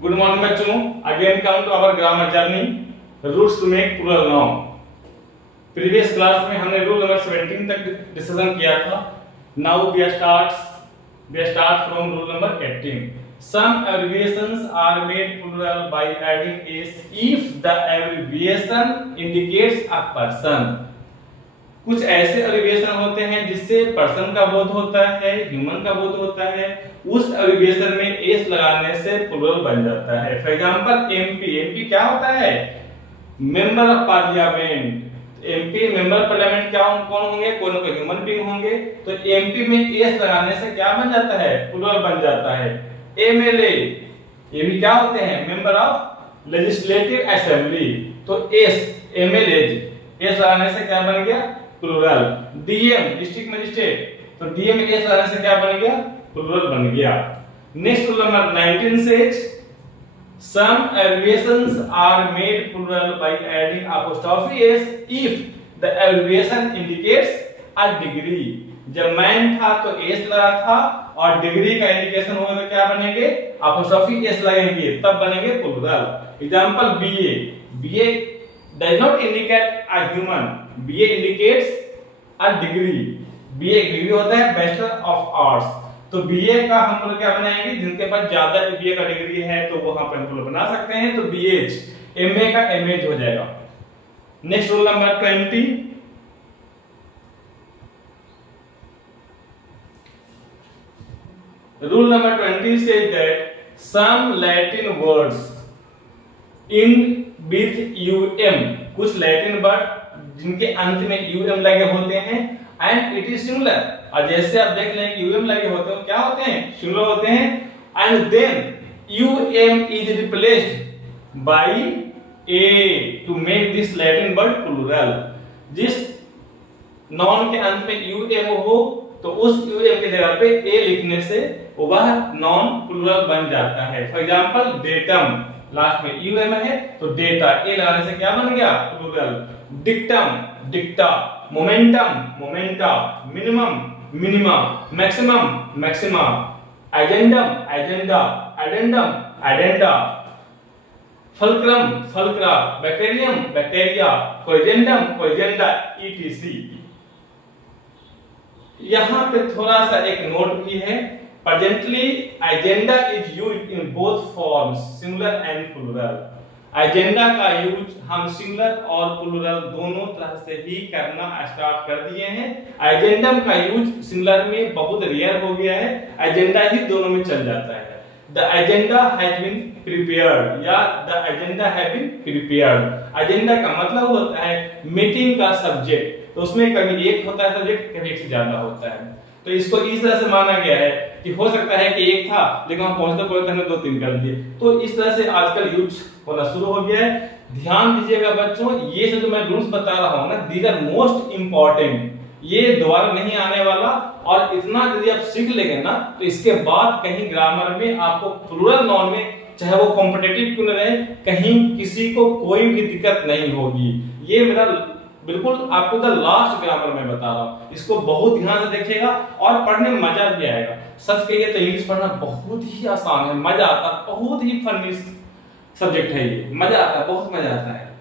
Good morning बच्चों, again come to our grammar journey. Rules to make plural noun. Previous class में हमने rule number 17 तक discussion किया था. Now we start from rule number 18. Some abbreviations are made plural by adding s if the abbreviation indicates a person. कुछ ऐसे abbreviation होते हैं जिससे पर्सन का बोध होता है, ह्यूमन का बोध होता है, उस एब्रिविएशन में एस लगाने से प्लूरल बन जाता है. फॉर एग्जांपल एमपी क्या होता है? Member of parliament. MP member parliament क्या कौन होंगे? कोई ना कोई ह्यूमन बीइंग होंगे. तो एमपी में एस लगाने से क्या बन जाता है? प्लूरल बन जाता है. एमएलए ये भी क्या होते हैं? Member of legislative assembly. तो एस एमएलए एस लगाने से क्या बन गया? प्लूरल. डीएम डिस्ट्रिक्ट मजिस्ट्रेट, तो डीएम एस लगाने से क्या बन गया? प्लूरल बन गया. Next rule number 19 says some abbreviations are made plural by adding apostrophe s if the abbreviation indicates a degree. जब मैन था तो एस लगा था और डिग्री का इंडिकेशन होगा तो क्या बनेंगे? apostrophe s लगेंगे, तब बनेंगे plural. Example BA does not indicate a human. BA indicates a degree. BA एक डिग्री होता है बैचलर ऑफ आर्ट्स. तो BA का हम लोग क्या बनाएंगे? जिनके पास ज्यादा BA का डिग्री है तो वहां पर हम लोग बना सकते हैं. तो BH. MA का MH हो जाएगा. Next rule number 20. Rule number 20 says that some Latin words end with um. कुछ लैटिन वर्ड जिनके अंत में um लगे होते हैं एंड इट इज सिंगुलर. और जैसे आप देख लें कि um लगे होते हैं क्या होते हैं? सिंगुलर होते हैं. And then um is replaced by a to make this Latin word plural. जिस नॉन के अंत में um हो तो उस um की जगह पे a लिखने से वह नॉन प्लूरल बन जाता है. फॉर एग्जांपल डेटम लास्ट में um है तो डेटा ए लगाने से क्या बन गया? Plural. Dictum dicta. Momentum momenta. Minimum minima. Maximum maxima. Agendum agenda. Addendum addenda. Fulcrum fulcra. Bacterium bacteria. Corrigendum corrigenda etc. यहां पे थोड़ा सा एक नोट भी है. Presently, agenda is used in both forms, singular and plural. Agenda का use हम singular और प्लूरल दोनों तरह से ही करना स्टार्ट कर दिए हैं. एजेंडम का यूज सिंगुलर में बहुत रेयर हो गया है. एजेंडा ही दोनों में चल जाता है. The agenda has been prepared या the agenda has been prepared. Agenda का मतलब होता है मीटिंग का सब्जेक्ट. तो उसमें कभी एक होता है सब्जेक्ट, कभी एक से ज्यादा होता है. तो इसको इस तरह से माना गया है कि हो सकता है कि एक था लेकिन हम पहुंचते हमने 2-3 कर दिए. तो इस तरह से आजकल यूज होना शुरू हो गया है. ध्यान दीजिएगा बच्चों, ये सब जो मैं रूल्स बता रहा हूं ना, दीज आर मोस्ट इंपॉर्टेंट. ये दोबारा नहीं आने वाला. और इतना यदि आप सीख लेंगे ना तो इसके बाद कहीं ग्रामर में आपको प्लूरल नाउन में चाहे वो कॉम्पिटिटिव क्यों न रहे, कहीं किसी को कोई भी दिक्कत नहीं होगी. ये मेरा बिल्कुल आपको द लास्ट ग्रामर में बता रहा हूं. इसको बहुत ध्यान से देखिएगा और पढ़ने में मजा भी आएगा. सच कहिए तो इंग्लिश पढ़ना बहुत ही आसान है, मजा आता है. बहुत ही फनी सब्जेक्ट है ये, मजा आता है, बहुत मजा आता है.